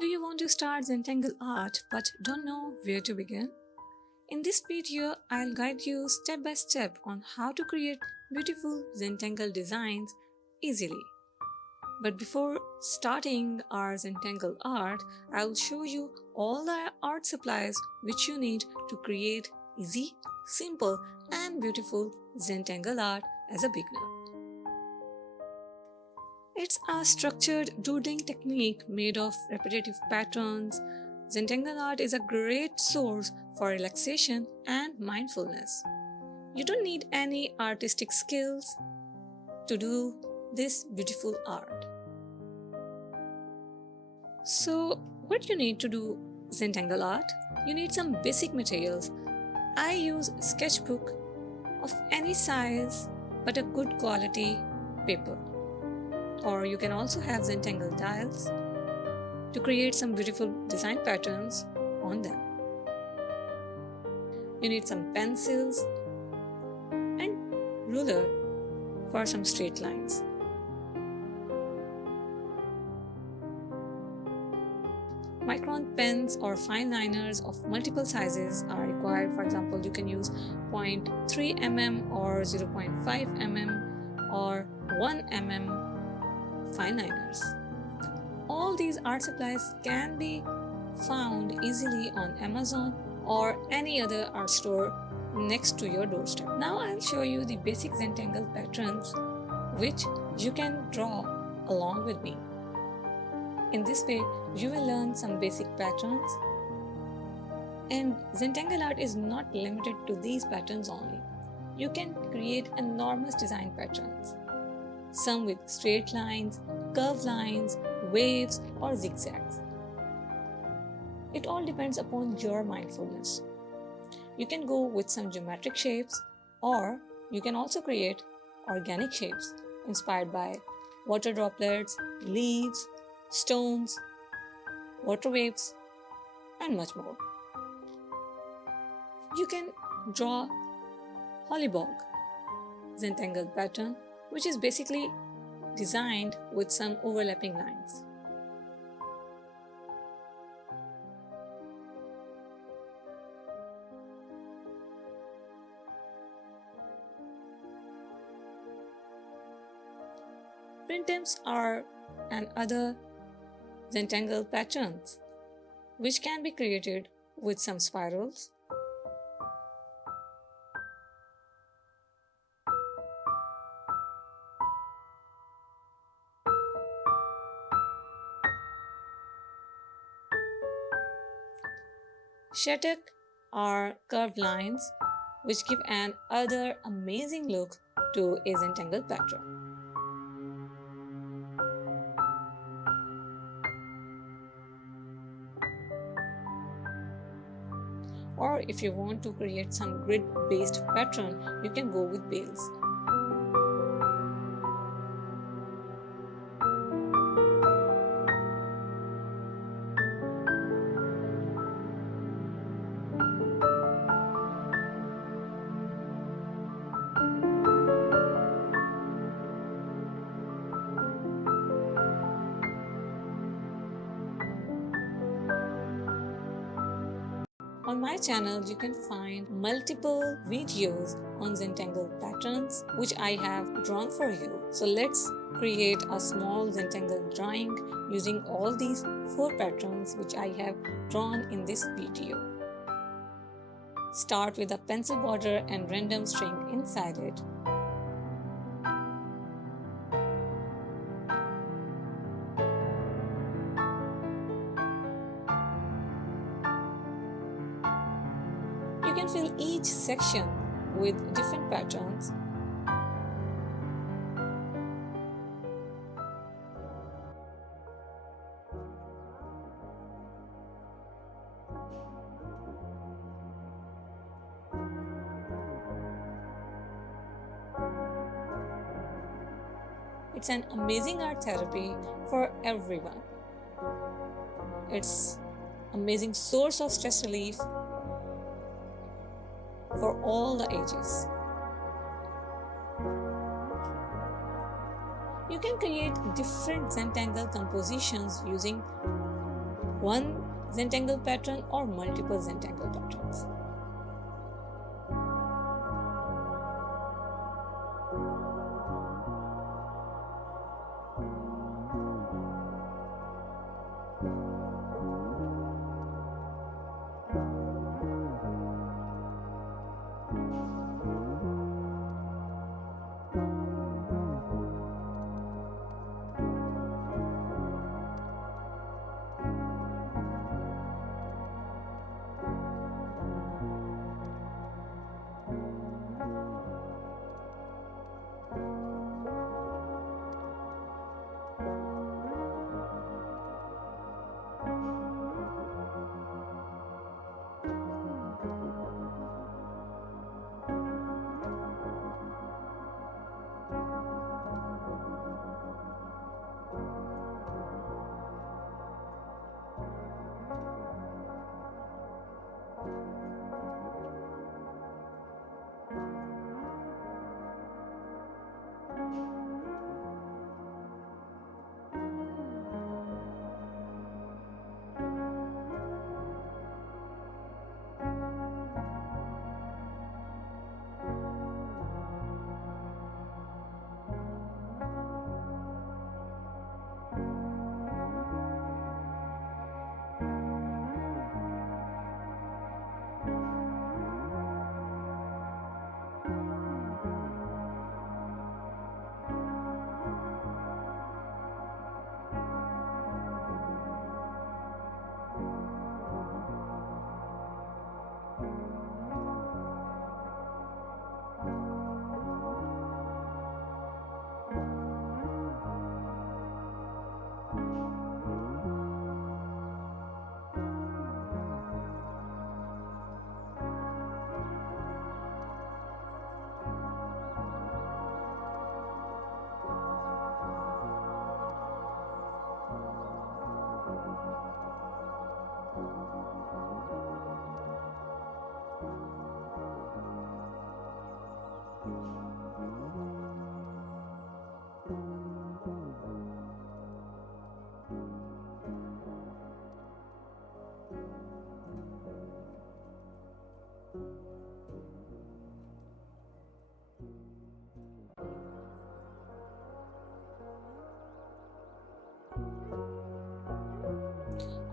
Do you want to start Zentangle art but don't know where to begin? In this video, I'll guide you step by step on how to create beautiful Zentangle designs easily. But before starting our Zentangle art, I'll show you all the art supplies which you need to create easy, simple and beautiful Zentangle art as a beginner. It's a structured doodling technique made of repetitive patterns. Zentangle art is a great source for relaxation and mindfulness. You don't need any artistic skills to do this beautiful art. So, what you need to do Zentangle art? You need some basic materials. I use sketchbook of any size but a good quality paper. Or you can also have Zentangle tiles to create some beautiful design patterns on them. You need some pencils and ruler for some straight lines. Micron pens or fineliners of multiple sizes are required. For example, you can use 0.3 mm or 0.5 mm or 1 mm fineliners. All these art supplies can be found easily on Amazon or any other art store next to your doorstep. Now I'll show you the basic Zentangle patterns which you can draw along with me. In this way, you will learn some basic patterns, and Zentangle art is not limited to these patterns only. You can create enormous design patterns, some with straight lines, curved lines, waves, or zigzags. It all depends upon your mindfulness. You can go with some geometric shapes, or you can also create organic shapes inspired by water droplets, leaves, stones, water waves, and much more. You can draw hollybog Zentangle pattern, which is basically designed with some overlapping lines. Printemps are another Zentangle patterns which can be created with some spirals, shattuck are curved lines which give an other amazing look to a Zentangle pattern. Or if you want to create some grid-based pattern, you can go with bales. On my channel, you can find multiple videos on Zentangle patterns which I have drawn for you. So let's create a small Zentangle drawing using all these 4 patterns which I have drawn in this video. Start with a pencil border and random string inside it. You can fill each section with different patterns. It's an amazing art therapy for everyone. It's an amazing source of stress relief for all the ages. You can create different Zentangle compositions using one Zentangle pattern or multiple Zentangle patterns.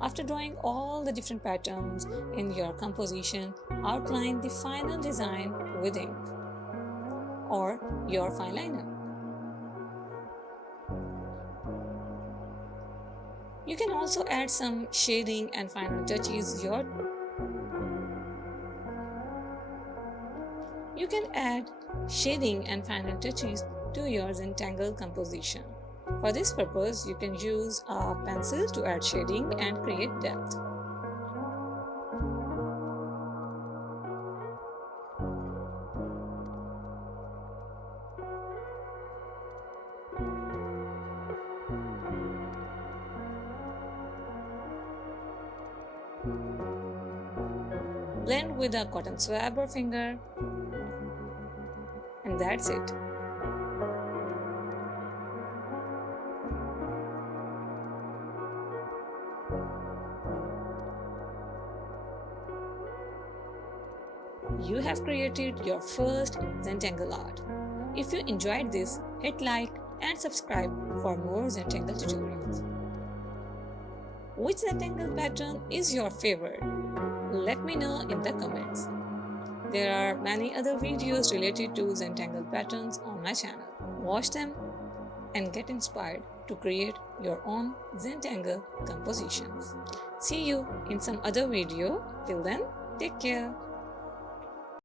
After drawing all the different patterns in your composition, outline the final design with ink or your fineliner. You can also add some shading and final touches. You can add shading and final touches to your Zentangle composition. For this purpose, you can use a pencil to add shading and create depth. Blend with a cotton swab or finger, and that's it. You have created your first Zentangle art. If you enjoyed this, hit like and subscribe for more Zentangle tutorials. Which Zentangle pattern is your favorite? Let me know in the comments. There are many other videos related to Zentangle patterns on my channel. Watch them and get inspired to create your own Zentangle compositions. See you in some other video. Till then, take care.